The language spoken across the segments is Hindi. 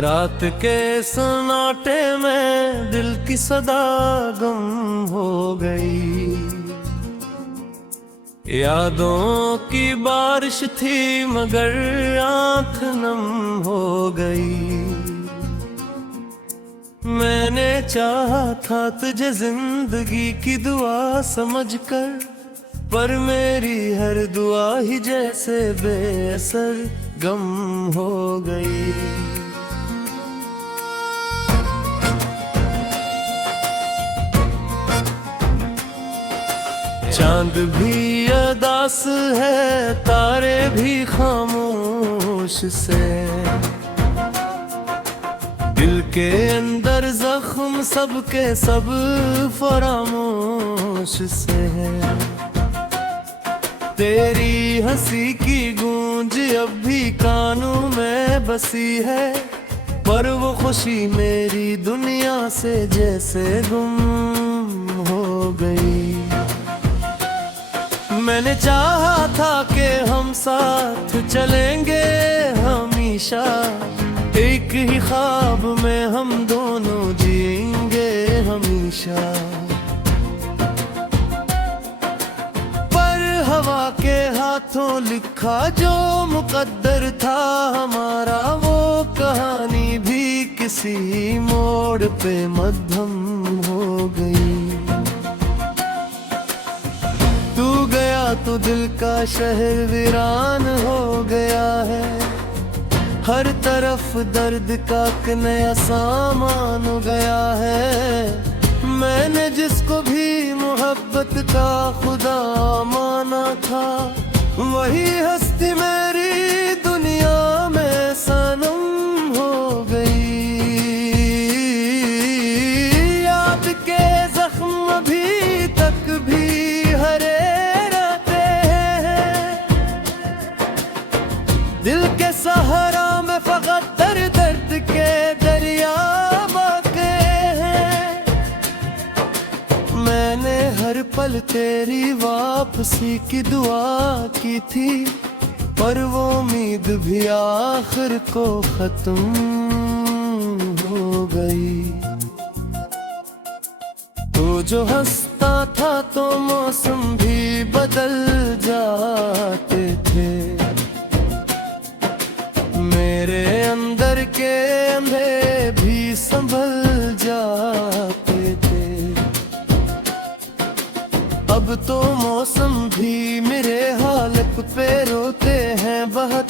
रात के सन्नाटे में दिल की सदा गम हो गई। यादों की बारिश थी मगर आंख नम हो गई। मैंने चाहा था तुझे जिंदगी की दुआ समझकर, पर मेरी हर दुआ ही जैसे बेअसर गम हो गई। चांद भी अदास है, तारे भी खामोश से। दिल के अंदर जख्म सबके सब फरामोश से है। तेरी हंसी की गूंज अब भी कानों में बसी है, पर वो खुशी मेरी दुनिया से जैसे गुम हो गई। मैंने चाहा था कि हम साथ चलेंगे हमेशा, एक ही ख्वाब में हम दोनों जिएंगे हमेशा। पर हवा के हाथों लिखा जो मुकद्दर था हमारा, वो कहानी भी किसी मोड़ पे मद्धम हो गई। तो दिल का शहर वीरान हो गया है, हर तरफ दर्द का एक नया सामान हो गया है। मैंने जिसको भी मोहब्बत का खुदा माना था, वही हस्ती मेरी दुनिया में सनम हो गई। याद के जख्म अभी तक भी हरे दिल के सहारा में फकत दर्द के दरिया बहते हैं। मैंने हर पल तेरी वापसी की दुआ की थी, पर वो उम्मीद भी आखिर को खत्म हो गई। तो जो हंसता था तो मौसम भी बदल जाते थे, मेरे अंदर के अंधे भी संभल जाते थे। अब तो मौसम भी मेरे हालत पे रोते हैं बहुत।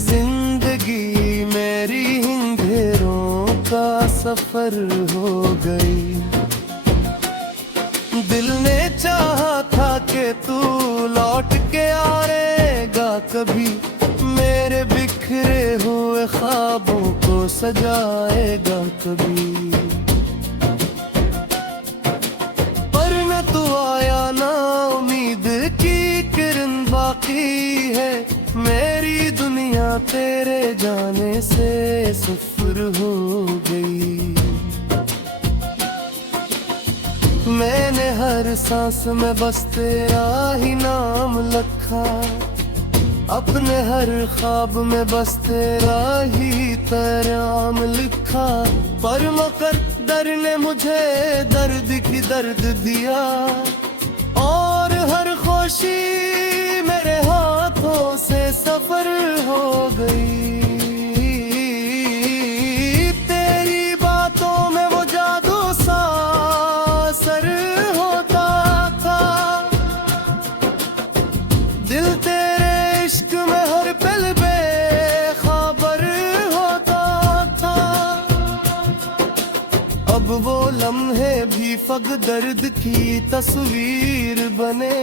जिंदगी मेरी अंधेरों का सफर हो गई। दिल ने चाहा था कि तू लौट के आएगा कभी, मेरे बिखरे हुए ख्वाबों को सजाएगा कभी। पर न तू आया ना उम्मीद की किरण बाकी है, मेरी दुनिया तेरे जाने से सफर हो गई। मैंने हर सांस में बस तेरा ही नाम लिखा, अपने हर ख्वाब में बस तेरा ही तराम लिखा। पर मुकद्दर ने मुझे दर्द की दर्द दिया, और हर खुशी मेरे हाथों से सफर हो गई। तेरी बातों में वो जादू सा असर होता था, दिल तेरे इश्क में हर पल बेखबर होता था। अब वो लम्हे भी फक दर्द की तस्वीर बने,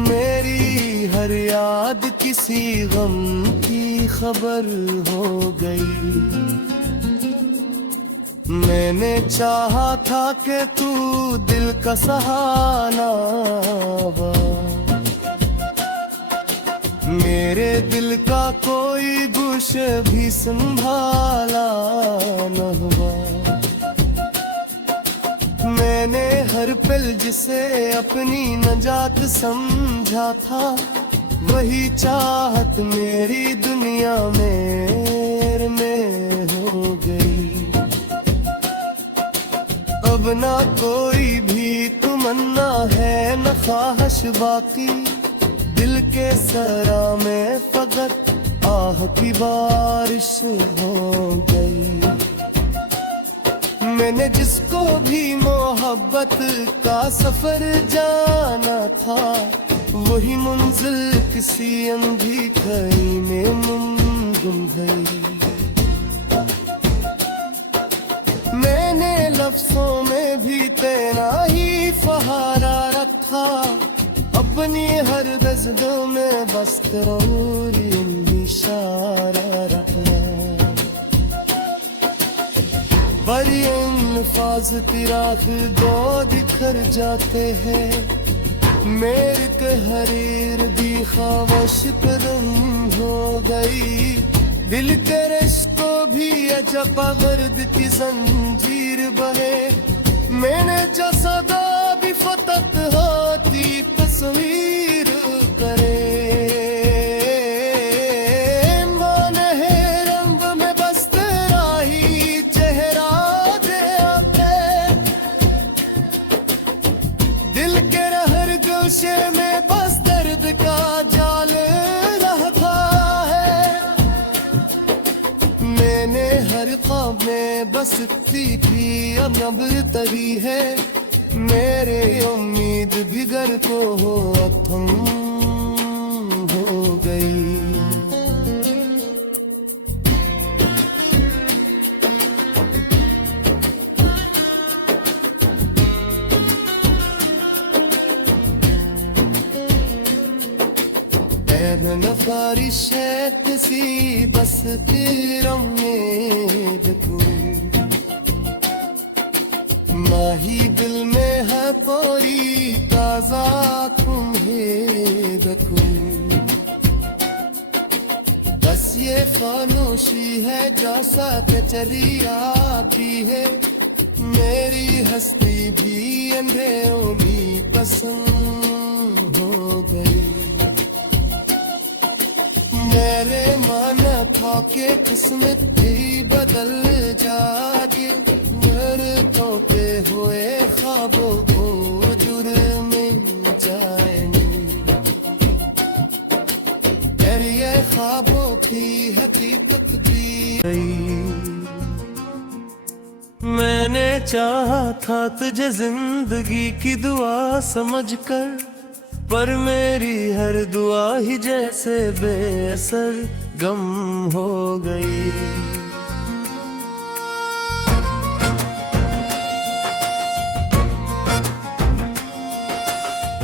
मेरी हर याद किसी गम की खबर हो गई। मैंने चाहा था कि तू दिल का सहारा हो, मेरे दिल का कोई गुश भी संभाला न हुआ। मैंने हर पल जिसे अपनी नजात समझा था, वही चाहत मेरी दुनिया में हो गई। अब ना कोई भी तमन्ना है न ख्वाहिश बाकी, दिल के सरा में फकत आह की बारिश हो गई। मैंने जिसको भी मोहब्बत का सफर जाना था, वही मंजिल किसी अंधी खाई में गुम गई। मैंने लफ्जों में भी तेरा ही फहारा रखा, अपनी हर गज़लों में बस तेरा इशारा रहा। पर ये अल्फाज तिराख दो बिखर जाते हैं, मेरे कहरीर दी ख्वाहिश कदम हो गई। दिल के रिश्तों भी अजब गर्द की जंजीर बहे, मैंने जो सदा भी फतत होती तस्वीर करे। मान है रंग में बस तेरा ही चेहरा दे आते, दिल के हर गोशे में बस दर्द का जाल रहता है। मैंने हर ख्वाब में बस थी अब तरी है, मेरे उम्मीद भी घर को हो थम हो गई। बारिश है किसी बस तेरा उम्मीद को, माही दिल में है पूरी ताजा तुम्हें देखो। बस ये खामोशी है जैसा कचरी आती है, मेरी हस्ती भी अंधेरों में पसंद हो गई। मेरे माना था कि किस्मत भी बदल जाएगी, मेरे टूटे हुए ख्वाबों को जुर्म में जाएंगे। ये ख्वाबों की हकीकत भी गई। मैंने चाहा था तुझे जिंदगी की दुआ समझकर, पर मेरी हर दुआ ही जैसे बेअसर गम हो गई।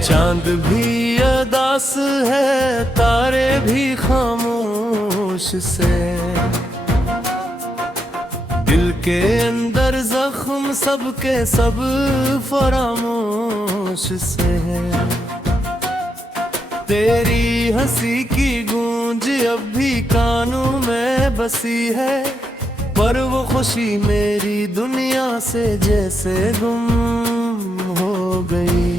चांद भी अदास है, तारे भी खामोश से, दिल के अंदर जख्म सबके सब फरामोश से है। तेरी हंसी की गूंज अब भी कानों में बसी है, पर वो खुशी मेरी दुनिया से जैसे गुम हो गई।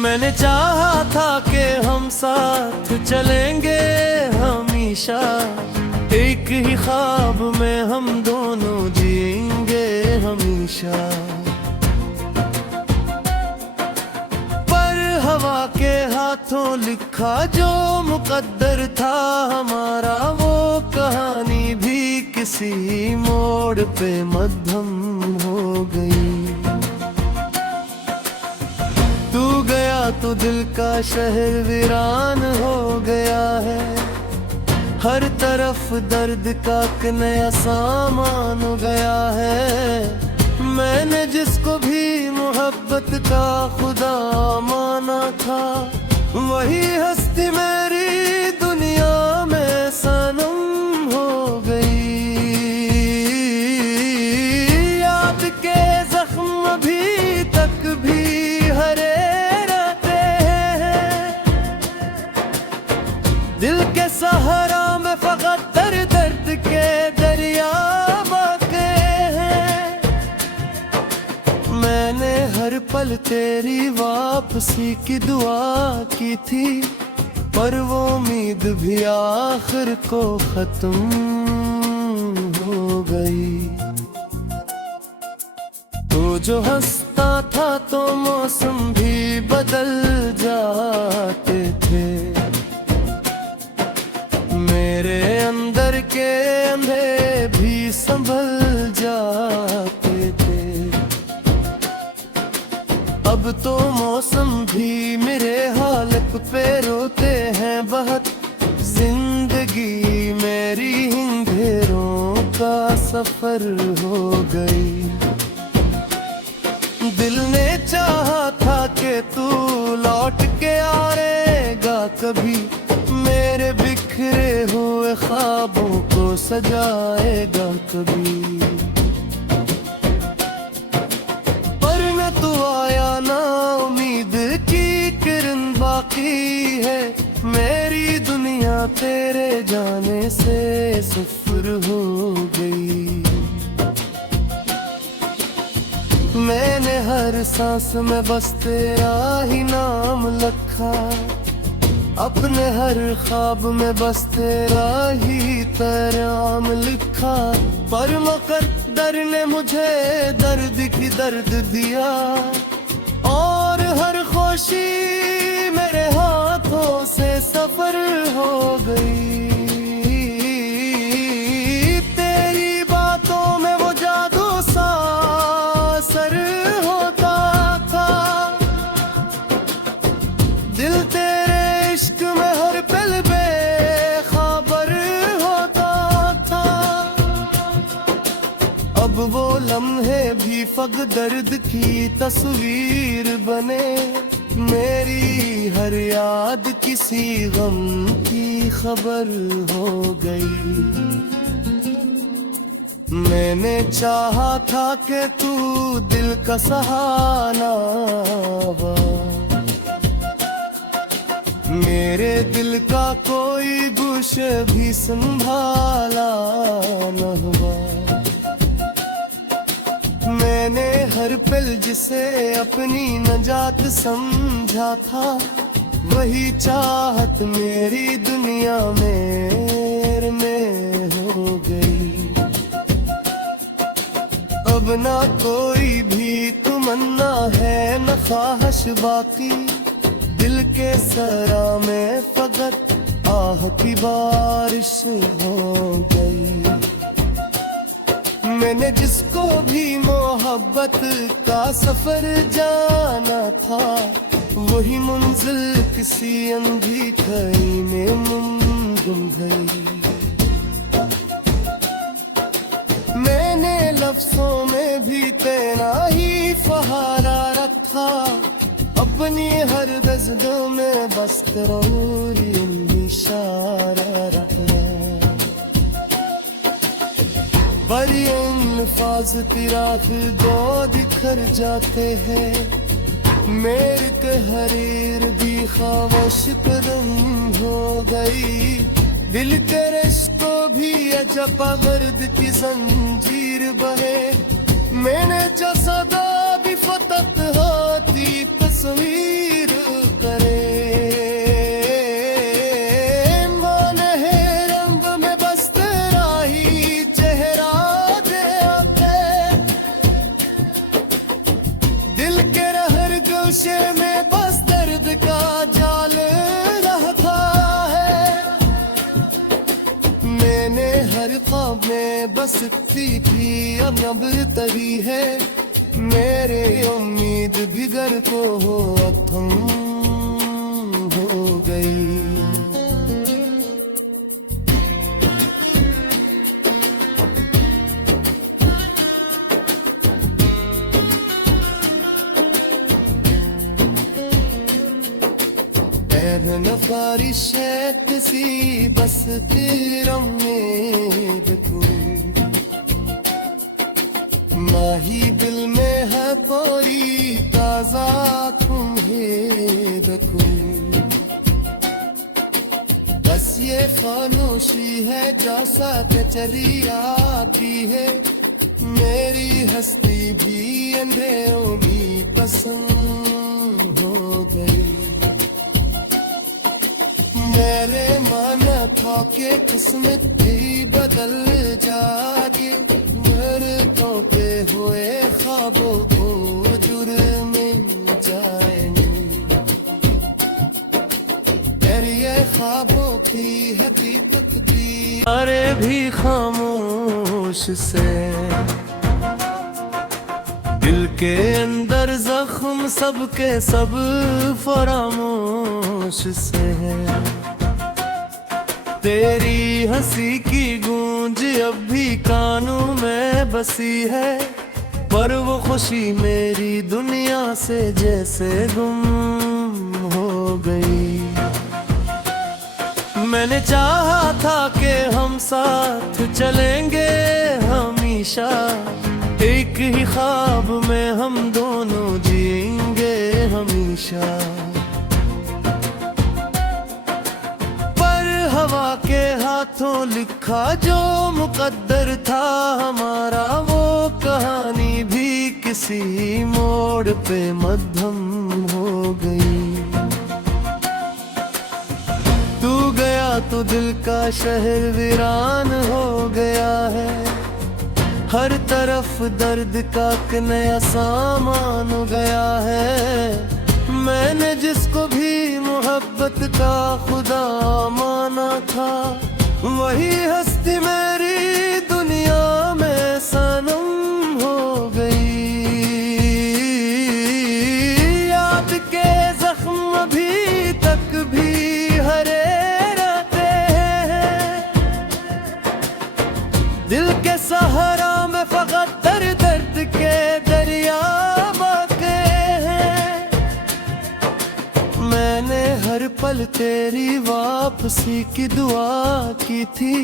मैंने चाहा था कि हम साथ चलेंगे हमेशा, एक ही ख्वाब में हम दोनों जिएंगे हमेशा। हवा के हाथों लिखा जो मुकद्दर था हमारा, वो कहानी भी किसी मोड़ पे मध्यम हो गई। तू गया तो दिल का शहर वीरान हो गया है, हर तरफ दर्द का एक नया सामान हो गया है। मैंने जिसको भी मोहब्बत का खुदा माना था, वही हस्ती मेरी दुनिया में सनम हो गई। याद के जख्म अभी तक भी हरे रहते हैं, दिल के सहारा में फकत दर्द के दरिया बहते हैं। मैंने हर पल तेरी वापसी की दुआ की थी, पर वो उम्मीद भी आखिर को खत्म हो गई। जो हंसता था तो मौसम भी बदल जाते थे। मेरे अंदर के अंधे भी संभल जाते थे। अब तो मौसम भी मेरे हालत पे रोते हैं बहुत। जिंदगी मेरी अंधेरों का सफर हो गई। दिल ने चाहा था कि तू लौट के आएगा कभी, मेरे बिखरे हुए ख्वाबों को सजाएगा कभी। पर न तू आया ना, उम्मीद की किरण बाकी है। मेरी दुनिया तेरे जाने से सफर हो गई। मैंने हर सांस में बस तेरा ही नाम लिखा, अपने हर ख्वाब में बस तेरा ही पैगाम लिखा। पर मुक़द्दर ने मुझे दर्द की दर्द दिया, और हर खुशी मेरे हाथों से सफर हो गई। तेरी बातों में वो जादू सा असर होता था। दिल तेरे इश्क में हर पल बेखबर होता था। अब वो लम्हे भी फग दर्द की तस्वीर बने। मेरी हर याद किसी गम की खबर हो गई। मैंने चाहा था कि तू दिल का सहारा हुआ, मेरे दिल का कोई गुश भी संभाला न हुआ। मैंने हर पल जिसे अपनी नजात समझा था, वही चाहत मेरी दुनिया में हो गई। अब ना कोई भी तमन्ना है न ख्वाहिश बाकी। दिल के सरा में फकत आह की बारिश हो गई। मैंने जिसको भी मोहब्बत का सफर जाना था, वही मंजिल किसी अंधी खाई में गुम गई। मैंने लफ्जों में भी तेरा ही फहारा रखा, अपनी हर गज़लों में बस तेरा इशारा रखा। पर ये अल्फाज तेरा दो बिखर जाते हैं। मेरे तहरीर भी खामोश कदम हो गई। दिल के रिश्तों भी अजब गर्द की जंजीर बहे। मैंने जो सदा भी फतत होती तस्वीर करे। में बस दर्द का जाल रहता है। मैंने हर ख्वाब में बस थी अब तरी है। मेरे उम्मीद भी घर को हो थम हो गई। बारिश है किसी बस तेरा उम्मीद को, माही दिल में है पूरी ताजा तुम्हें देखो। बस ये खामोशी है जैसा के चली आती है। मेरी हस्ती भी अंधेरों में पसंद हो गई। मेरे माना था कि किस्मत भी बदल जाएगी। मरतों पे हुए ख्वाबों को अरे भी खामोश से दिल के अंदर जख्म सबके सब फरामोश से है। तेरी हंसी की गूंज अब भी कानों में बसी है, पर वो खुशी मेरी दुनिया से जैसे गुम हो गई। मैंने चाहा था कि हम साथ चलेंगे हमेशा, एक ही ख्वाब में हम दोनों जिएंगे हमेशा। पर हवा के हाथों लिखा जो मुकद्दर था हमारा, वो कहानी भी किसी मोड़ पे मध्यम हो गई। तू गया तो दिल का शहर वीरान हो गया है, हर तरफ दर्द का एक नया सामान हो गया है। मैंने जिसको भी मोहब्बत का खुदा माना था, वही हस्ती मेरी दुनिया में सनम हो गई। याद के जख्म अभी तक भी हरे दिल के सहारा में फकत दर्द के दरिया बहते हैं। मैंने हर पल तेरी वापसी की दुआ की थी,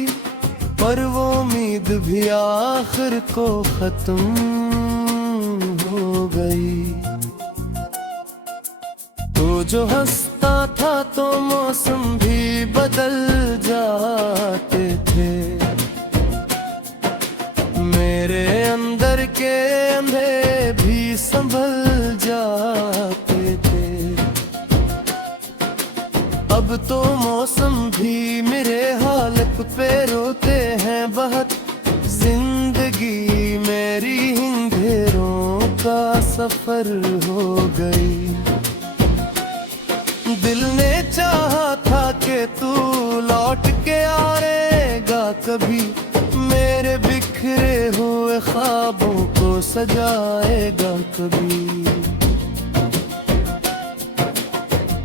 पर वो उम्मीद भी आखिर को खत्म हो गई। तो जो हंसता था तो मौसम भी बदल जाते थे, मेरे अंदर के अंधे भी संभल जाते थे। अब तो मौसम भी मेरे हालत पे रोते हैं बहुत, जिंदगी मेरी अंधेरों का सफर हो गई। दिल ने चाहा था कि तू लौट के आएगा कभी, मेरे बिखरे हुए ख्वाबों को सजाएगा कभी।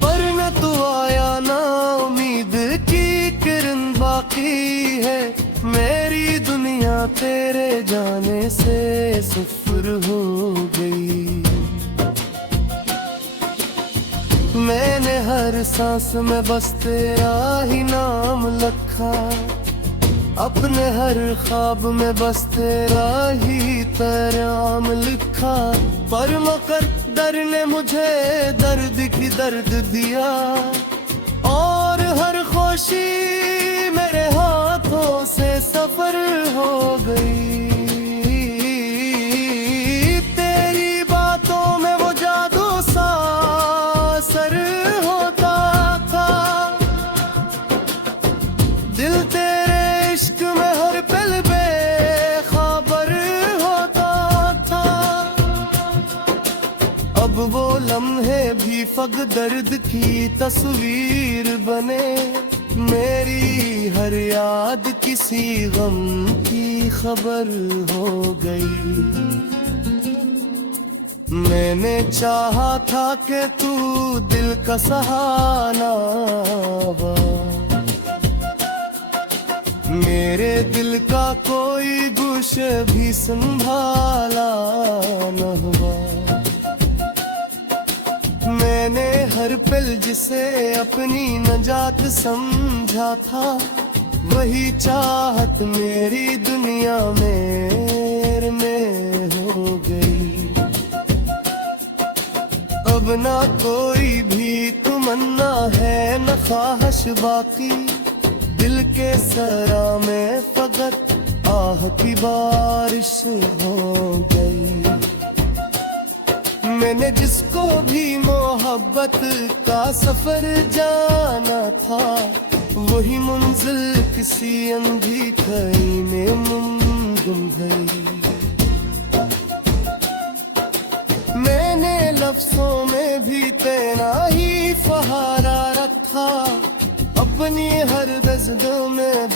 पर न तू आया ना उम्मीद की किरण बाकी है, मेरी दुनिया तेरे जाने से सफर हो गई। मैंने हर सांस में बस तेरा ही नाम लिखा, अपने हर ख्वाब में बस तेरा ही पैगाम लिखा। पर मुकद्दर ने मुझे दर्द की दर्द दिया, और हर खुशी मेरे हाथों से सफर हो गई। तेरी बातों में वो जादू सा असर होता था, दिल तेरे इश्क में हर पल बेखबर होता था। अब वो लम्हे भी फक दर्द की तस्वीर बने, मेरी हर याद किसी गम की खबर हो गई। मैंने चाहा था कि तू दिल का सहारा हुआ, मेरे दिल का कोई गुश भी संभाला न हुआ। मैंने हर पल जिसे अपनी नजात समझा था, वही चाहत मेरी दुनिया में हो गई। अब ना कोई भी तमन्ना है न ख्वाहिश बाकी, दिल के सरा में फकत आह की बारिश हो गई। मैंने जिसको भी मोहब्बत का सफर जाना था, वही मंजिल किसी अंधी खाई में गुम गई। मैंने लफ्जों में भी तेरा ही सहारा रखा, अपनी हर गज़लों में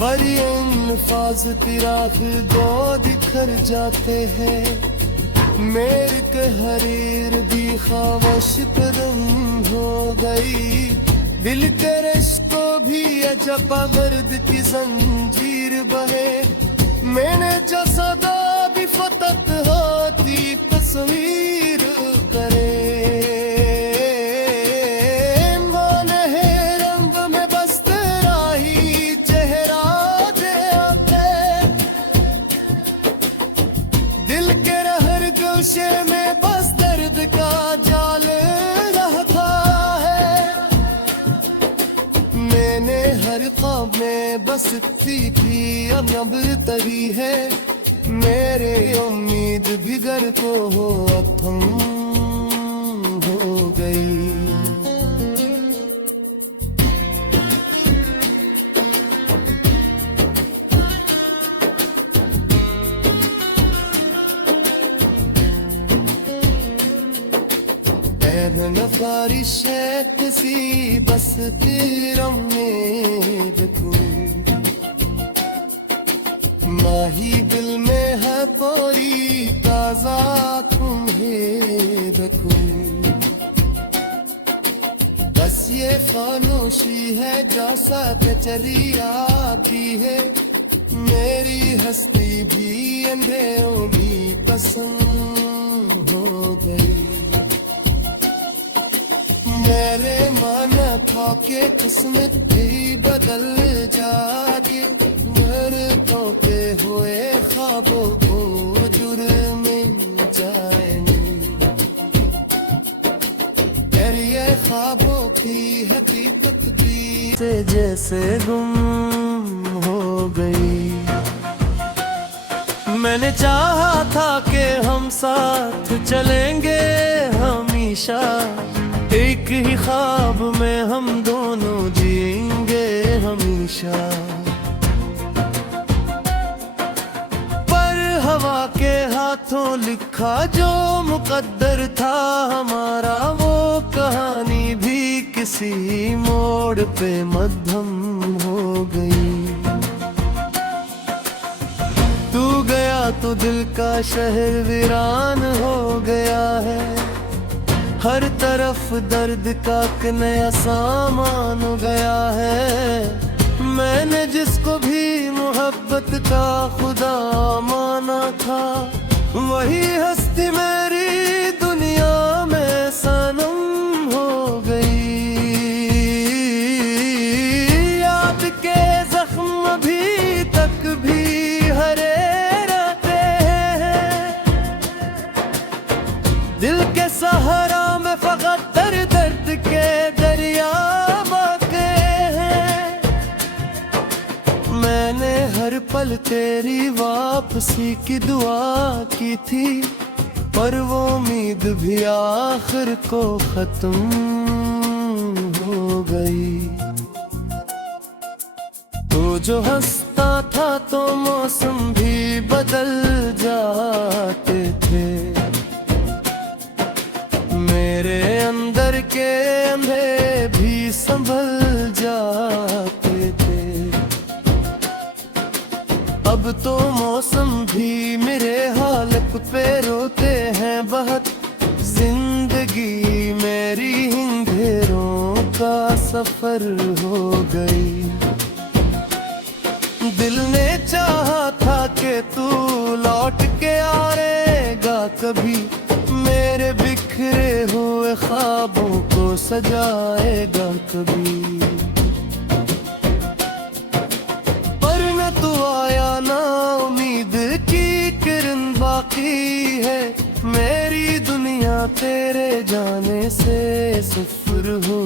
पर ये अल्फाज तेरा फिर दो दिखर जाते हैं मेरे के हरीर भी खामोश कदम हो गई दिल के रिश्तों भी अजब गर्द की जंजीर बहे मैंने जो सदा भी फतक होती तस्वीर करे में बस दर्द का जाल रहता है मैंने हर ख्वाब में बस थी अब तरी है मेरे उम्मीद भी घर को हो अब थम हो गई नफारिश है किसी बस तेरा उम्मीद को माही दिल में है पूरी ताजा तुम्हें रखूं बस ये खामोशी है जैसा कचरी आती है मेरी हस्ती भी अंधेरों भी पसंद हो गई मेरे माना था कि किस्मत भी बदल जाती मेरे तोते हुए ख्वाबों को जुर्म जाएंगे मेरी ये ख्वाबों की हकीकत भी से जैसे गुम हो गई मैंने चाहा था कि हम साथ चलेंगे हमेशा एक ही ख्वाब में हम दोनों जिएंगे हमेशा पर हवा के हाथों लिखा जो मुकद्दर था हमारा वो कहानी भी किसी मोड़ पे मध्यम हो गई तू गया तो दिल का शहर वीरान हो गया है हर तरफ दर्द का एक नया सामान गया है मैंने जिसको भी मोहब्बत का खुदा माना था वही हस्ती मेरी दुनिया में सनम हो गई याद के जख्म अभी तक भी हरे रहते हैं दिल के सहारा फकत दर्द के दरिया बहते हैं मैंने हर पल तेरी वापसी की दुआ की थी पर वो उम्मीद भी आखिर को खत्म हो गई तो जो हंसता था तो मौसम भी बदल जाते थे मेरे अंदर के अंधे भी संभल जाते थे अब तो मौसम भी मेरे हालत पे रोते हैं बहुत जिंदगी मेरी अंधेरों का सफर हो गई दिल ने चाहा था कि तू लौट के आएगा कभी मेरे बिखरे हुए ख्वाबों को सजाएगा कभी पर न तू आया ना उम्मीद की किरण बाकी है मेरी दुनिया तेरे जाने से सफर हो